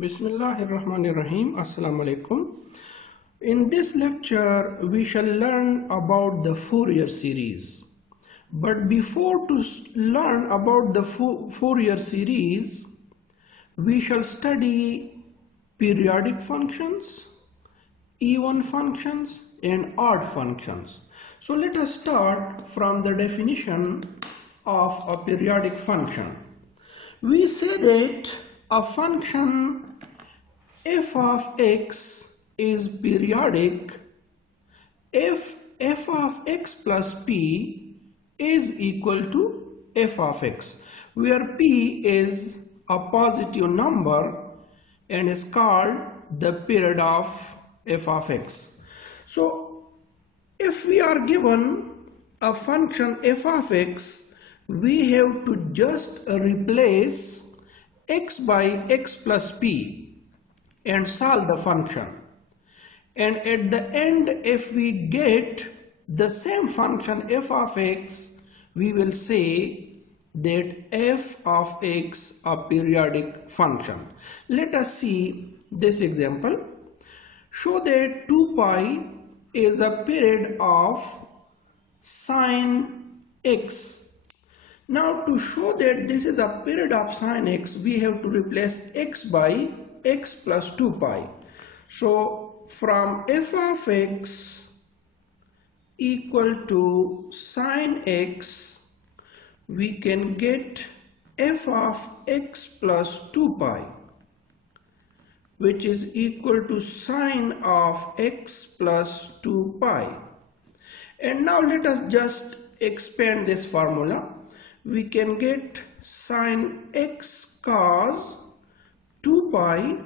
Bismillahirrahmanirrahim. Assalamu alaikum. In this lecture, we shall learn about the Fourier series. But before to learn about the Fourier series, we shall study periodic functions, even functions, and odd functions. So let us start from the definition of a periodic function. We say that a function f of x is periodic if f of x plus p is equal to f of x, where p is a positive number and is called the period of f of x. So if we are given a function f of x, we have to just replace x by x plus p and solve the function. And at the end, if we get the same function f of x, we will say that f of x a periodic function. Let us see this example. Show that 2 pi is a period of sine x. Now to show that this is a period of sine x, we have to replace x by x plus 2 pi. So from f of x equal to sine x, we can get f of x plus 2 pi, which is equal to sine of x plus 2 pi. And now let us just expand this formula. We can get sine x cos 2 pi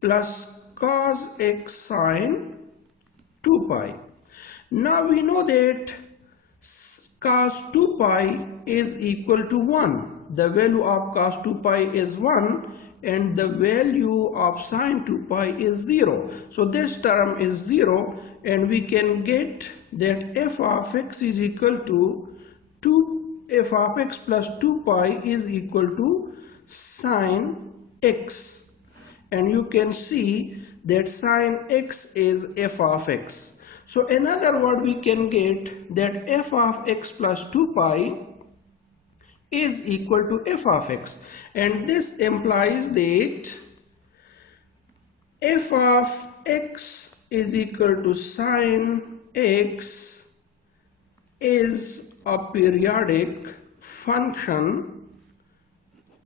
plus cos x sine 2 pi. Now we know that cos 2 pi is equal to 1. The value of cos 2 pi is 1 and the value of sine 2 pi is 0. So this term is 0 and we can get that f of x is equal to f of x plus 2 pi is equal to sine x, and you can see that sine x is f of x. So in other words, we can get that f of x plus 2 pi is equal to f of x, and this implies that f of x is equal to sine x is a periodic function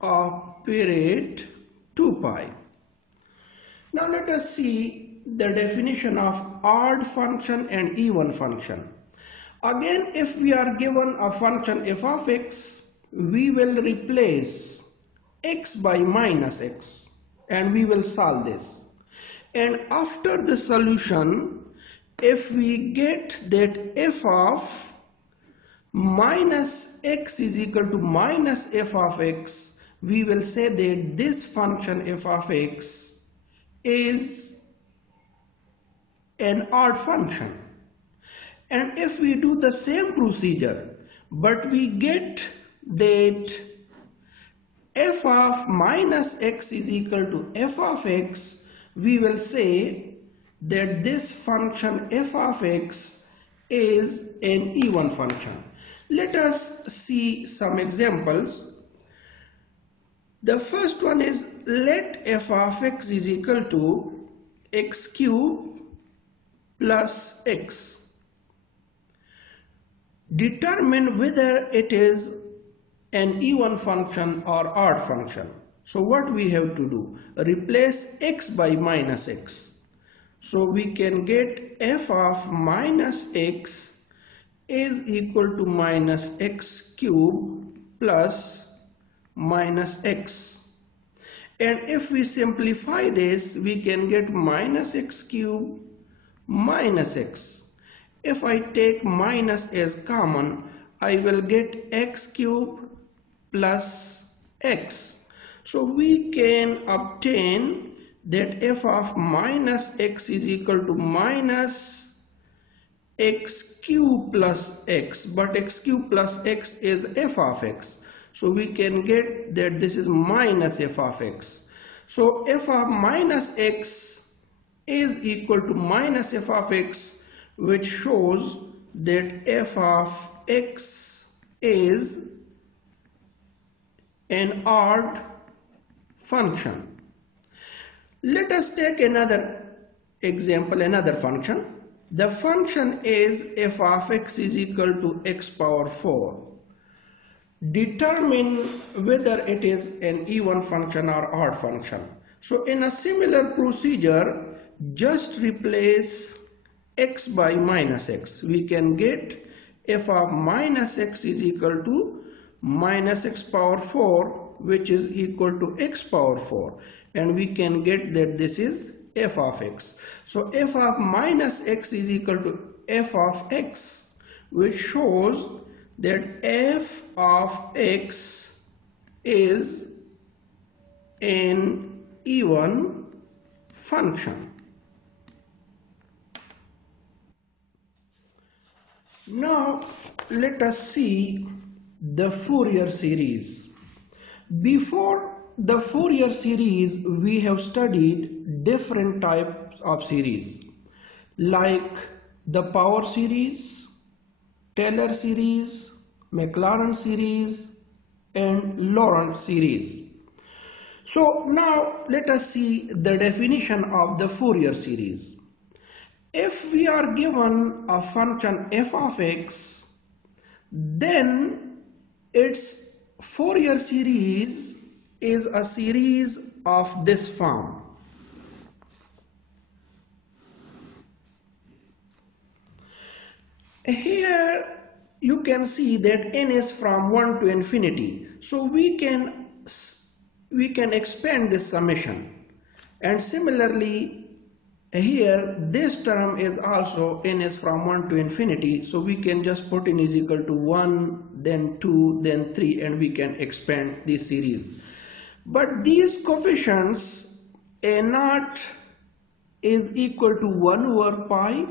of period 2 pi. Now let us see the definition of odd function and even function. Again, if we are given a function f of x, we will replace x by minus x and we will solve this. And after the solution, if we get that f of minus x is equal to minus f of x, we will say that this function f of x is an odd function. And if we do the same procedure, but we get that f of minus x is equal to f of x, we will say that this function f of x is an even function. Let us see some examples. The first one is, let f of x is equal to x cube plus x. Determine whether it is an even function or odd function. So what we have to do? Replace x by minus x. So we can get f of minus x is equal to minus x cube plus minus x. And if we simplify this, we can get minus x cube minus x. If I take minus as common, I will get x cube plus x. So we can obtain that f of minus x is equal to minus x cube plus x, but x cube plus x is f of x. So we can get that this is minus f of x. So f of minus x is equal to minus f of x, which shows that f of x is an odd function. Let us take another example, another function. The function is f of x is equal to x power 4. Determine whether it is an even function or odd function. So in a similar procedure, just replace x by minus x. We can get f of minus x is equal to minus x power 4, which is equal to x power 4, and we can get that this is f of x. So f of minus x is equal to f of x, which shows that f of x is an even function. Now let us see the Fourier series. Before the Fourier series, we have studied different types of series like the power series, Taylor series, Maclaurin series, and Laurent series. So now let us see the definition of the Fourier series. If we are given a function f of x, then its Fourier series is a series of this form. Here you can see that n is from 1 to infinity. So we can expand this summation. And similarly, here this term is also n is from 1 to infinity. So we can just put n is equal to 1, then 2, then 3, and we can expand this series. But these coefficients, a0 is equal to 1 over pi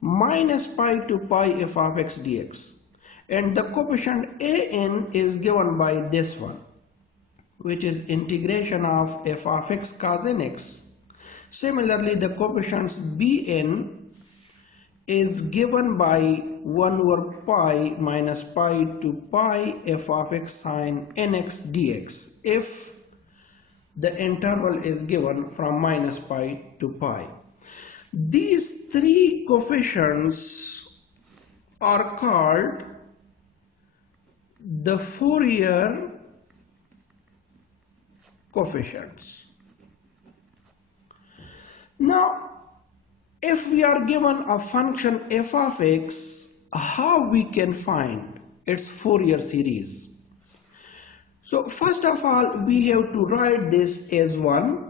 minus pi to pi f of x dx, and the coefficient an is given by this one, which is integration of f of x cos nx. Similarly, the coefficients bn is given by 1 over pi minus pi to pi f of x sin nx dx if the interval is given from minus pi to pi. These three coefficients are called the Fourier coefficients. Now, if we are given a function f of x, how we can find its Fourier series? So first of all, we have to write this as 1.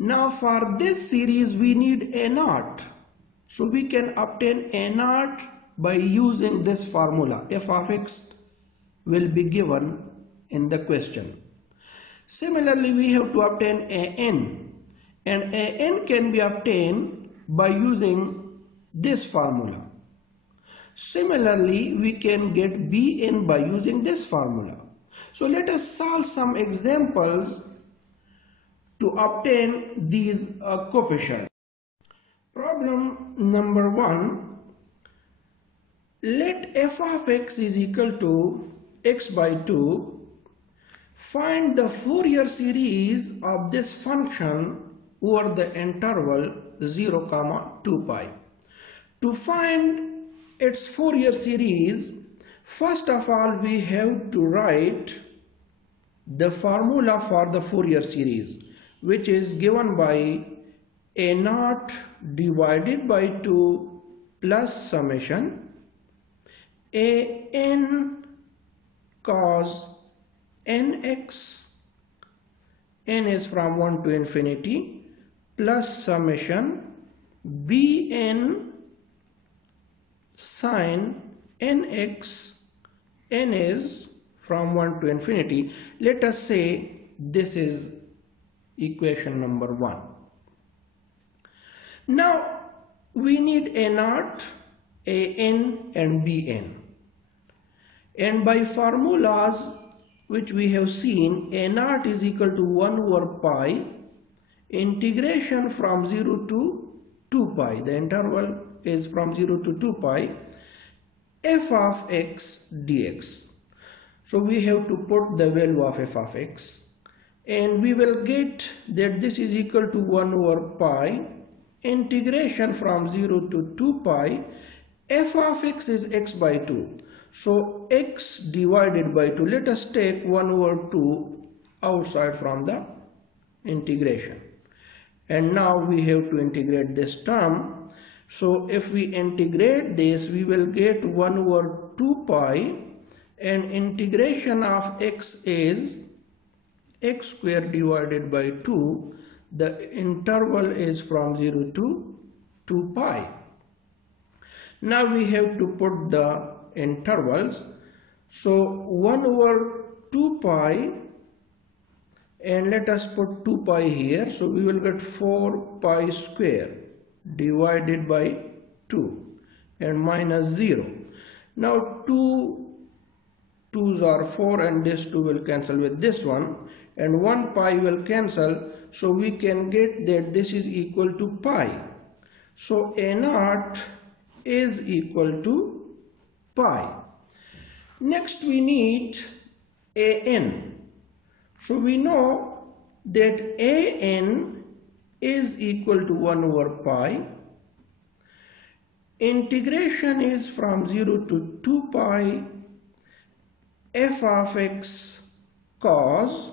Now for this series we need a0. So we can obtain a0 by using this formula. F of x will be given in the question. Similarly, we have to obtain an, and an can be obtained by using this formula. Similarly, we can get bn by using this formula. So let us solve some examples to obtain these coefficients. Problem number 1. Let f of x is equal to x by 2. Find the Fourier series of this function over the interval 0, 2 pi. To find its Fourier series, first of all we have to write the formula for the Fourier series, which is given by a0 divided by 2 plus summation an cos nx, n is from 1 to infinity, plus summation bn sin nx, n is from 1 to infinity. Let us say this is equation number 1. Now we need a0, an and bn, and by formulas which we have seen, a naught is equal to 1 over pi integration from 0 to 2 pi. The interval is from 0 to 2 pi f of x dx. So we have to put the value of f of x, and we will get that this is equal to 1 over pi integration from 0 to 2 pi. F of x is x by 2. So x divided by 2. Let us take 1 over 2 outside from the integration. And now we have to integrate this term. So if we integrate this, we will get 1 over 2 pi, and integration of x is x square divided by 2. The interval is from 0 to 2 pi. Now we have to put the intervals. So 1 over 2 pi, and let us put 2 pi here. So we will get 4 pi square divided by 2 and minus 0. Now 2 2's are 4, and this 2 will cancel with this one, and 1 pi will cancel. So we can get that this is equal to pi. So a naught is equal to pi. Next we need an. So we know that an is equal to 1 over pi. Integration is from 0 to 2 pi f of x cos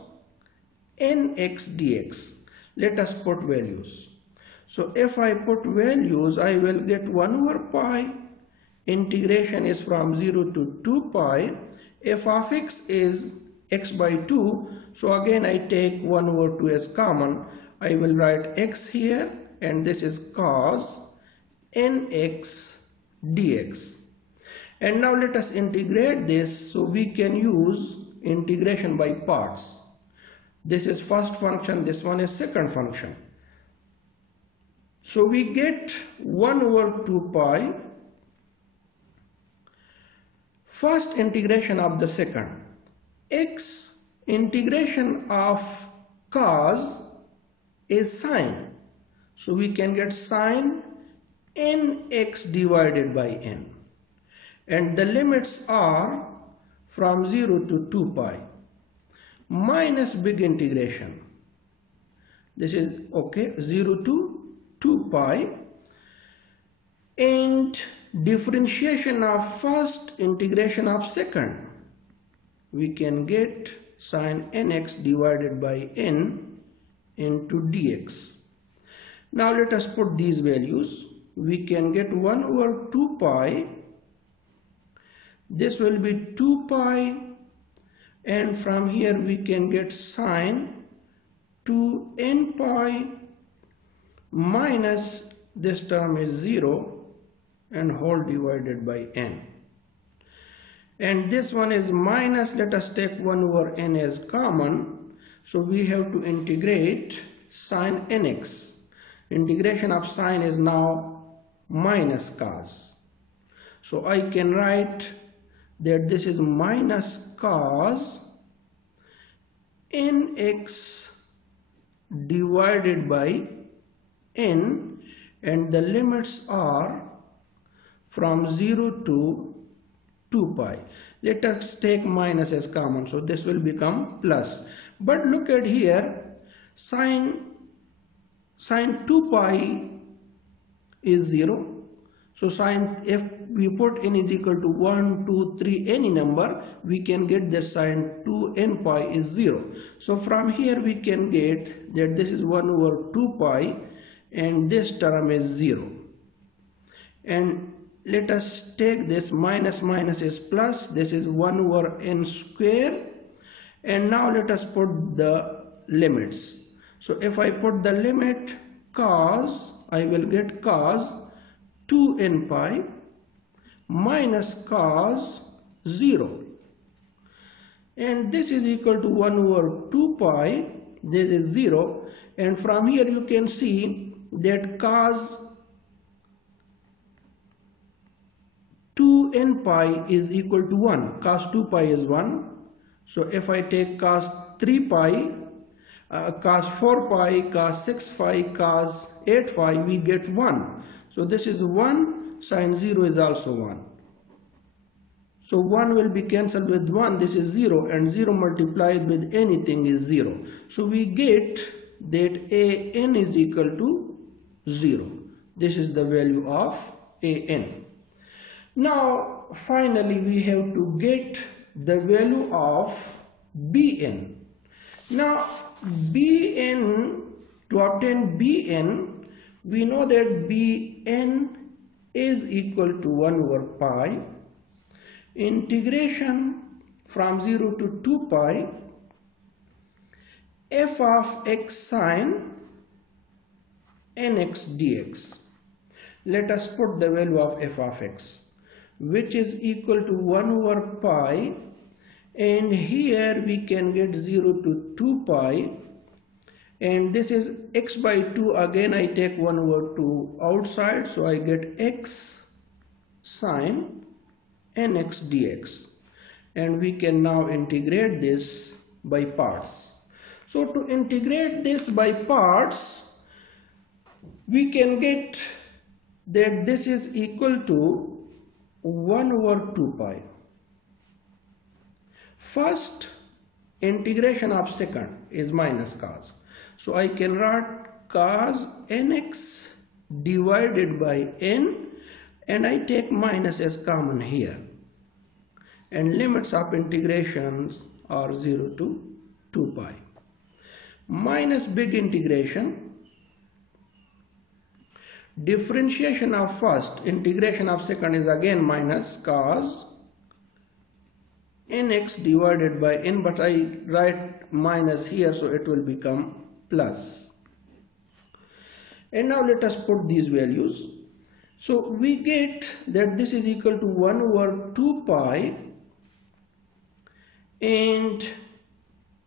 nx dx. Let us put values. So if I put values, I will get 1 over pi. Integration is from 0 to 2 pi. F of x is x by 2. So again I take 1 over 2 as common. I will write x here, and this is cos nx dx. And now let us integrate this, so we can use integration by parts. This is first function, this one is second function. So we get 1 over 2 pi, first integration of the second. X integration of cos is sine. So we can get sine nx divided by n. And the limits are from 0 to 2 pi minus big integration. This is okay, 0 to 2 pi, and differentiation of first, integration of second. We can get sine nx divided by n into dx. Now let us put these values. We can get 1 over 2 pi. This will be 2 pi, and from here we can get sine 2n pi minus this term is 0 and whole divided by n. And this one is minus, let us take 1 over n as common. So we have to integrate sine nx. Integration of sine is now minus cos. So I can write that this is minus cos nx divided by n, and the limits are from 0 to 2 pi. Let us take minus as common, so this will become plus. But look at here, sine 2 pi is 0. So sine, if we put n is equal to 1, 2, 3, any number, we can get that sine 2n pi is 0. So from here we can get that this is 1 over 2 pi, and this term is 0. And let us take this minus minus is plus. This is 1 over n square. And now let us put the limits. So if I put the limit cos, I will get cos 2n pi minus cos 0. And this is equal to 1 over 2 pi. This is 0. And from here you can see that cos 2n pi is equal to 1. Cos 2 pi is 1. So if I take cos 3 pi, cos 4 pi, cos 6 pi, cos 8 pi, we get 1. So this is 1, sine 0 is also 1. So 1 will be cancelled with 1, this is 0, and 0 multiplied with anything is 0. So we get that an is equal to 0. This is the value of an. Now finally we have to get the value of bn. Now bn, to obtain bn, we know that bn is equal to 1 over pi integration from 0 to 2 pi f of x sine nx dx. Let us put the value of f of x, which is equal to 1 over pi, and here we can get 0 to 2 pi, and this is x by 2. Again I take 1 over 2 outside, so I get x sine nx dx, and we can now integrate this by parts. So to integrate this by parts, we can get that this is equal to 1 over 2 pi. First integration of second is minus cos. So I can write cos nx divided by n, and I take minus as common here. And limits of integrations are 0 to 2 pi. Minus big integration. Differentiation of first, integration of second is again minus cos nx divided by n, but I write minus here, so it will become plus. And now let us put these values. So we get that this is equal to 1 over 2 pi, and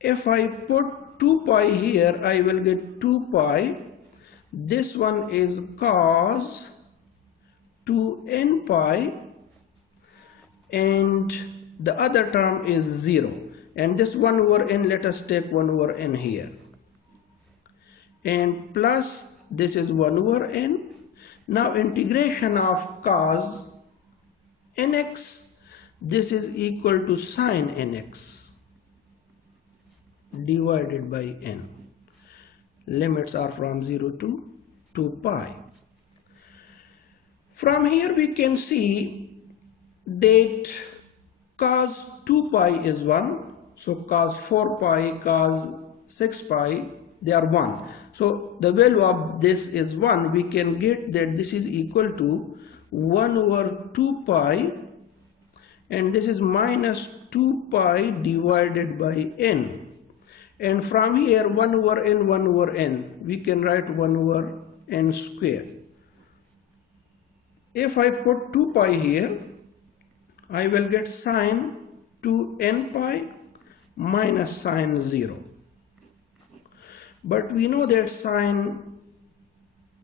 if I put 2 pi here, I will get 2 pi. This one is cos 2n pi, and the other term is 0, and this 1 over n, let us take 1 over n here, and plus this is 1 over n. Now integration of cos nx, this is equal to sine nx divided by n. Limits are from 0 to 2 pi. From here we can see that cos 2 pi is 1, so cos 4 pi, cos 6 pi, they are 1. So the value of this is 1. We can get that this is equal to 1 over 2 pi, and this is minus 2 pi divided by n. And from here 1 over n, 1 over n, we can write 1 over n square. If I put 2 pi here, I will get sine 2n pi minus sine 0. But we know that sine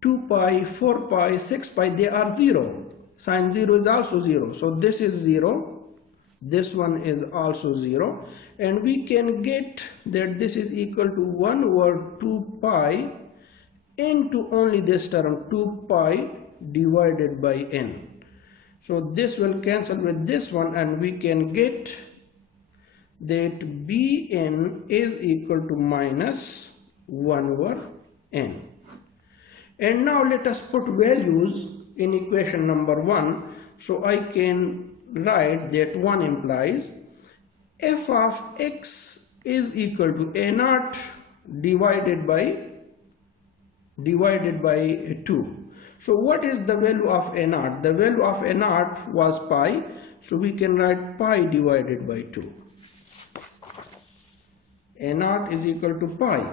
2 pi, 4 pi, 6 pi, they are 0. Sine 0 is also 0. So this is 0. This one is also 0. And we can get that this is equal to 1 over 2 pi into only this term, 2 pi divided by n. So this will cancel with this one, and we can get that bn is equal to minus 1 over n. And now let us put values in equation number 1. So I can write that 1 implies f of x is equal to a naught divided by 2. So what is the value of a naught? The value of a naught was pi, so we can write pi divided by 2. A naught is equal to pi,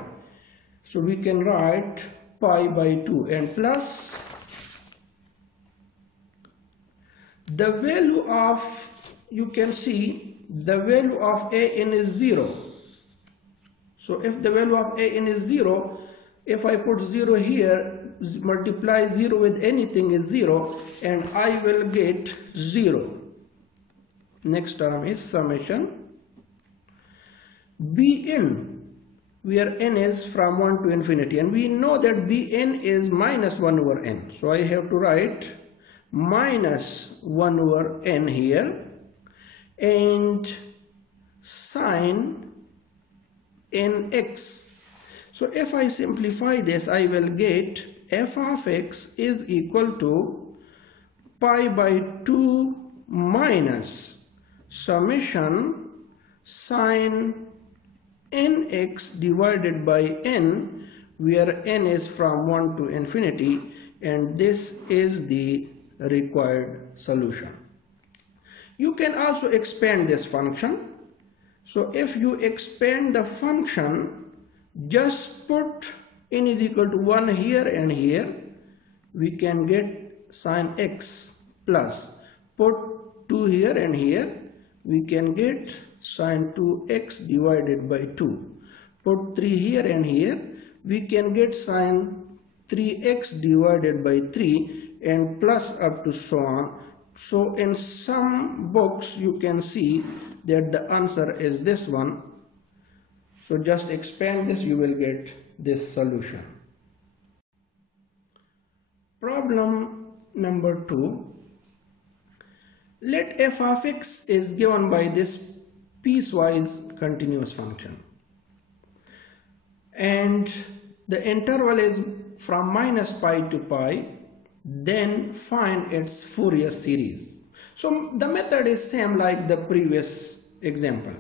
so we can write pi by 2, and plus the value of, you can see the value of an is 0. So if the value of an is 0, if I put 0 here, multiply 0 with anything is 0, and I will get 0. Next term is summation Bn, where n is from 1 to infinity, and we know that Bn is minus 1 over n. So I have to write minus 1 over n here, and sine nx. So if I simplify this, I will get f of x is equal to pi by 2 minus summation sine nx divided by n, where n is from 1 to infinity, and this is the required solution. You can also expand this function. So if you expand the function, just put n is equal to 1 here and here, we can get sine x, plus put 2 here and here, we can get sine 2x divided by 2. Put 3 here and here, we can get sine 3x divided by 3, and plus up to so on. So in some books you can see that the answer is this one. So just expand this, you will get this solution. Problem number 2. Let f of x is given by this piecewise continuous function, and the interval is from minus pi to pi. Then find its Fourier series. So the method is same like the previous example.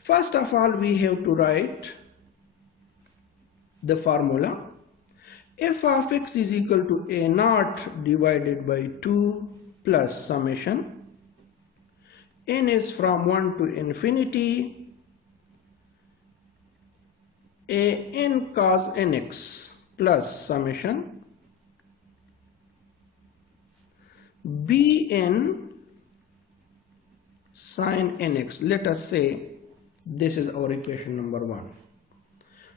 First of all, we have to write the formula. F of x is equal to a naught divided by 2 plus summation. N is from 1 to infinity. A n cos nx plus summation. Bn sine nx. Let us say this is our equation number 1.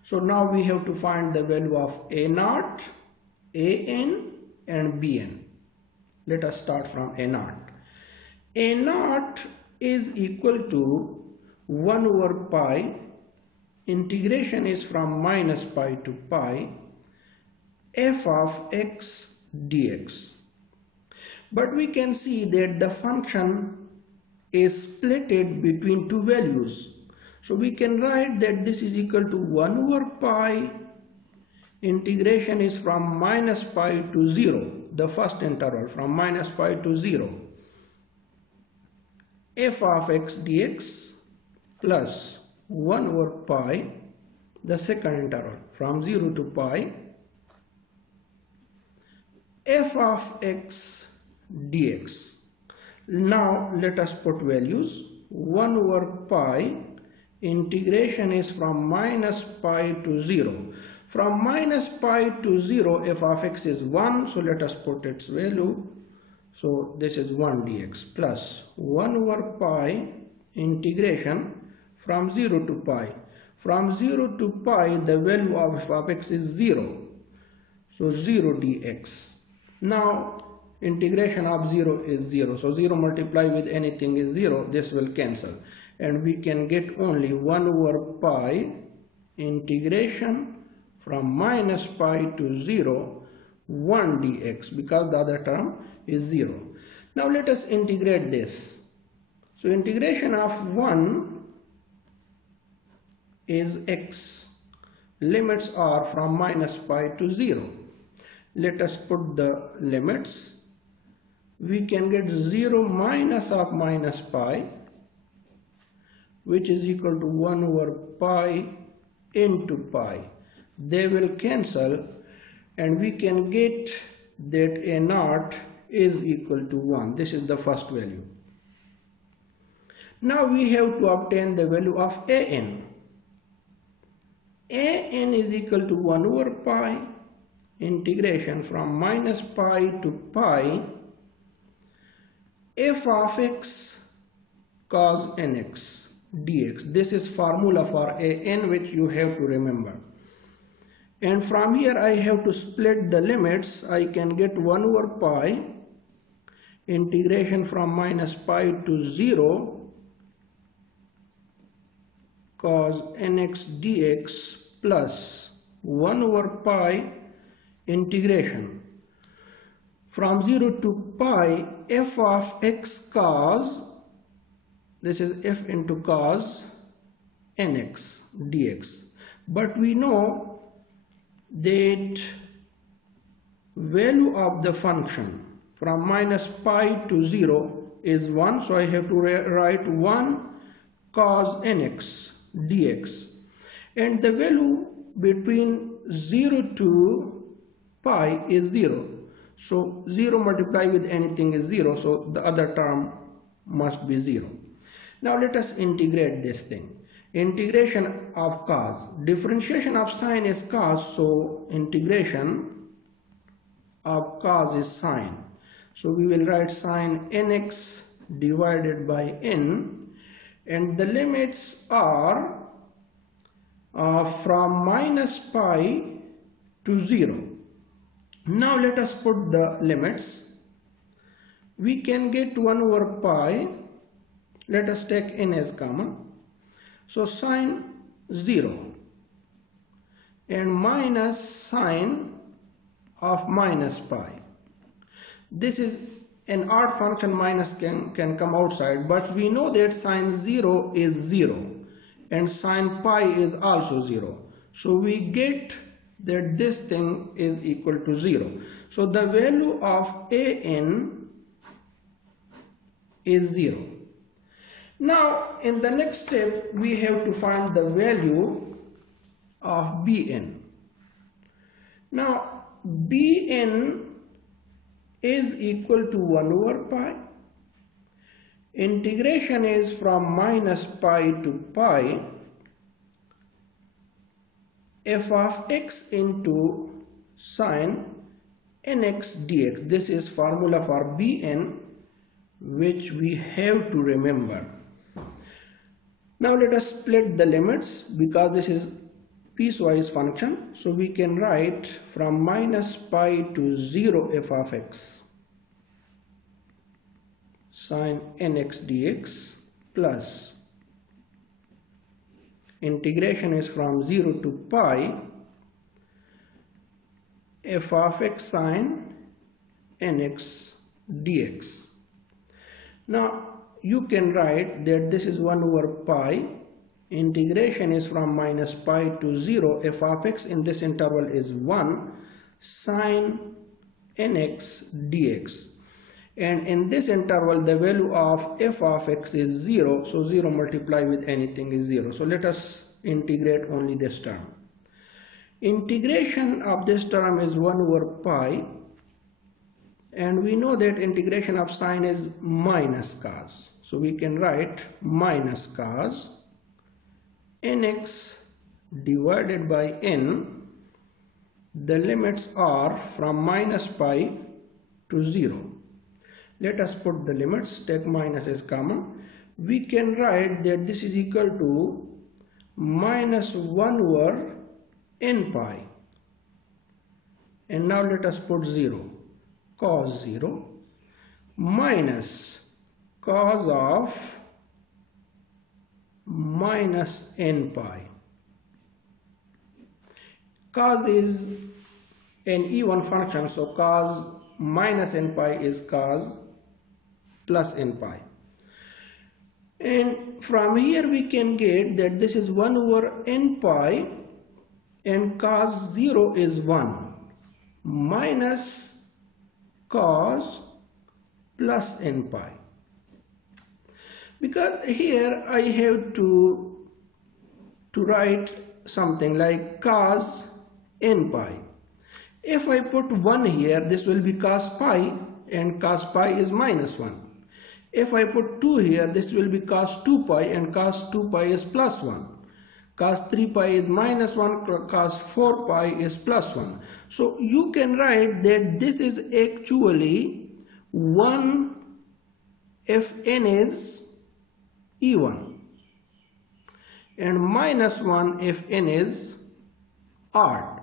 So now we have to find the value of a naught, an, and bn. Let us start from a naught. A naught is equal to 1 over pi. Integration is from minus pi to pi. F of x dx. But we can see that the function is splitted between two values. So we can write that this is equal to 1 over pi. Integration is from minus pi to 0, the first interval from minus pi to 0. F of x dx plus 1 over pi, the second interval from 0 to pi. F of x dx. Now let us put values. 1 over pi, integration is from minus pi to 0. From minus pi to 0, f of x is 1, so let us put its value. So this is 1 dx plus 1 over pi, integration from 0 to pi. From 0 to pi, the value of f of x is 0. So 0 dx. Now integration of 0 is 0. So 0 multiplied with anything is 0. This will cancel. And we can get only 1 over pi integration from minus pi to 0, 1 dx, because the other term is 0. Now let us integrate this. So integration of 1 is x. Limits are from minus pi to 0. Let us put the limits. We can get 0 minus of minus pi, which is equal to 1 over pi into pi. They will cancel, and we can get that a naught is equal to 1. This is the first value. Now we have to obtain the value of an. An is equal to 1 over pi, integration from minus pi to pi, f of x cos nx dx. This is formula for an, which you have to remember. And from here I have to split the limits. I can get 1 over pi, integration from minus pi to 0, cos nx dx plus 1 over pi integration from 0 to pi f of x cos, this is f into cos nx dx. But we know that value of the function from minus pi to 0 is 1, so I have to write 1 cos nx dx, and the value between 0 to pi is 0, so 0 multiplied with anything is 0, so the other term must be 0. Now let us integrate this thing. Integration of cos, differentiation of sine is cos, so integration of cos is sine. So we will write sine nx divided by n, and the limits are from minus pi to 0. Now let us put the limits. We can get 1 over pi, let us take n as common. So sine 0 and minus sine of minus pi. This is an odd function, minus can come outside, but we know that sine 0 is 0 and sine pi is also 0. So we get that this thing is equal to 0. So the value of an is 0. Now in the next step we have to find the value of bn. Now bn is equal to 1 over pi. Integration is from minus pi to pi f of x into sine nx dx. This is formula for bn, which we have to remember. Now let us split the limits because this is piecewise function, so we can write from minus pi to 0 f of x sine nx dx plus integration is from 0 to pi f of x sine nx dx. Now you can write that this is 1 over pi, integration is from minus pi to 0, f of x in this interval is 1 sine nx dx, and in this interval the value of f of x is 0, so 0 multiplied with anything is 0. So let us integrate only this term. Integration of this term is 1 over pi, and we know that integration of sine is minus cos, so we can write minus cos nx divided by n. The limits are from minus pi to 0. Let us put the limits, take minus as common. We can write that this is equal to minus 1 over n pi, and now let us put 0, cos 0 minus cos of minus n pi. Cos is an even function, so cos minus n pi is cos plus n pi. And from here we can get that this is 1 over n pi and cos 0 is 1 minus cos plus n pi. Because here I have to write something like cos n pi. If I put 1 here, this will be cos pi, and cos pi is minus 1. If I put 2 here, this will be cos 2 pi, and cos 2 pi is plus 1. Cos 3 pi is minus 1, cos 4 pi is plus 1. So you can write that this is actually 1 if n is even, and minus 1 if n is odd.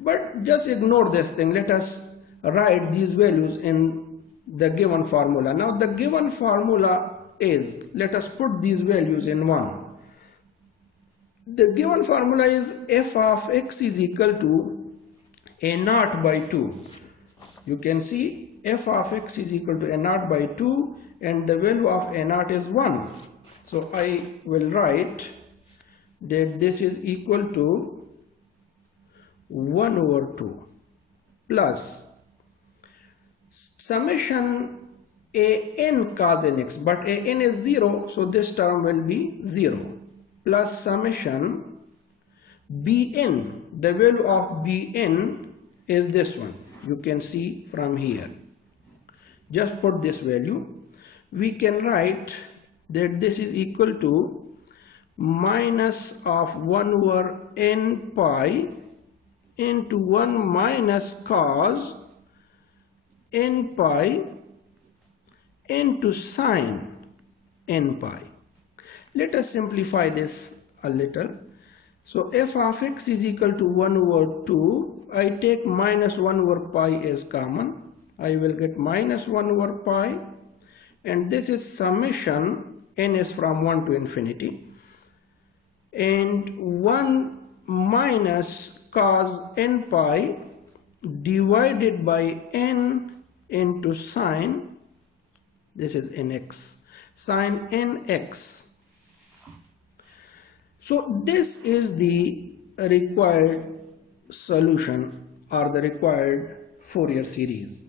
But just ignore this thing. Let us write these values in the given formula. Now the given formula is, let us put these values in 1. The given formula is f of x is equal to a naught by 2. You can see f of x is equal to a naught by 2 and the value of a naught is 1. So I will write that this is equal to 1 over 2 plus summation an cos nx, but an is 0, so this term will be 0, plus summation bn. The value of bn is this one, you can see from here. Just put this value. We can write that this is equal to minus of 1 over n pi into 1 minus cos n pi into sine n pi. Let us simplify this a little. So f of x is equal to 1 over 2. I take minus 1 over pi as common. I will get minus 1 over pi, and this is summation, n is from 1 to infinity, and 1 minus cos n pi divided by n into sine, this is nx, sine nx. So this is the required solution or the required Fourier series.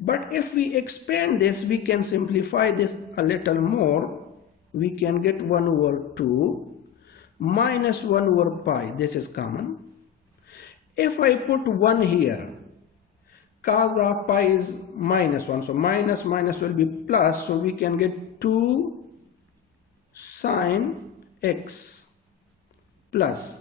But if we expand this, we can simplify this a little more. We can get 1 over 2 minus 1 over pi, this is common. If I put 1 here, cos of pi is minus 1, so minus minus will be plus, so we can get 2 sine x plus.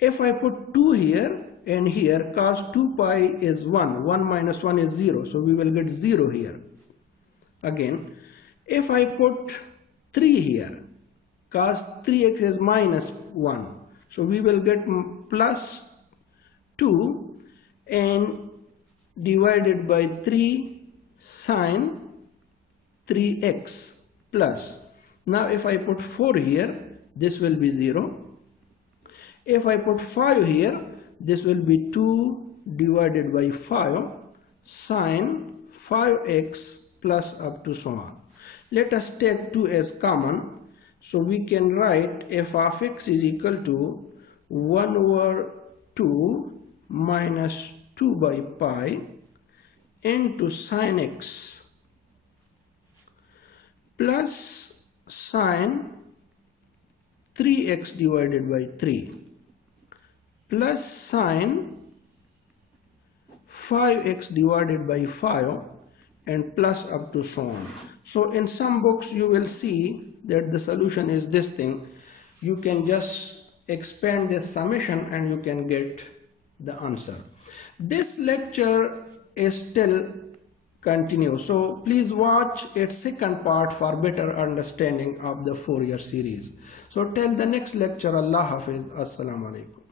If I put 2 here and here, cos 2 pi is 1, 1 minus 1 is 0, so we will get 0 here. Again, if I put 3 here, cos 3x is minus 1, so we will get plus 2 and divided by 3 sine 3x plus. Now if I put 4 here, this will be 0. If I put 5 here, this will be 2 divided by 5 sine 5x plus up to so on. Let us take 2 as common. So we can write f of x is equal to 1 over 2 minus 2 by pi into sine x plus sine 3x divided by 3 plus sine 5x divided by 5 and plus up to so on. So in some books you will see that the solution is this thing. You can just expand this summation and you can get the answer. This lecture is still continuous, so please watch its second part for better understanding of the Fourier series. So till the next lecture, Allah Hafiz, Assalamu Alaikum.